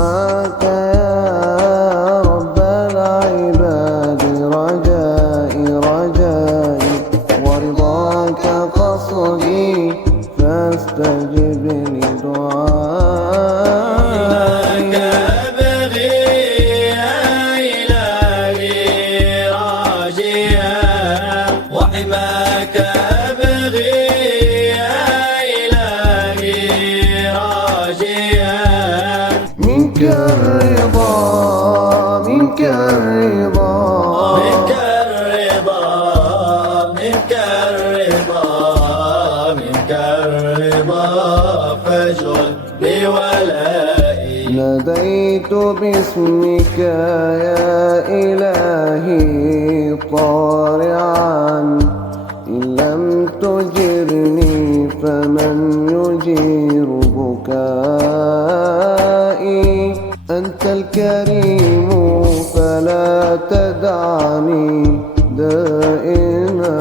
حماك يا رب العباد رجائي رجائي، ورضاك قصدي فاستجب لدعائي. أبغي يا إلهي راجيا، وحماك أبغي يا إلهي راجيا. منك الرضا منك الرضا منك الرضا منك الرضا منك الرضا، فاجعل بولائي. ناديت باسمك يا إلهي طارعا، إن لم تجرني فمن يجير بكائي. أنت الكريم فلا تدعني دائما،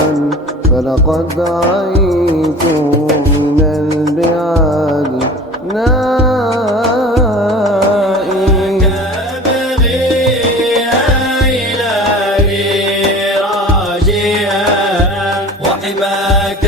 فلقد عيت من البعاد نائي. أبغي يا إلهي راجيا، وحماك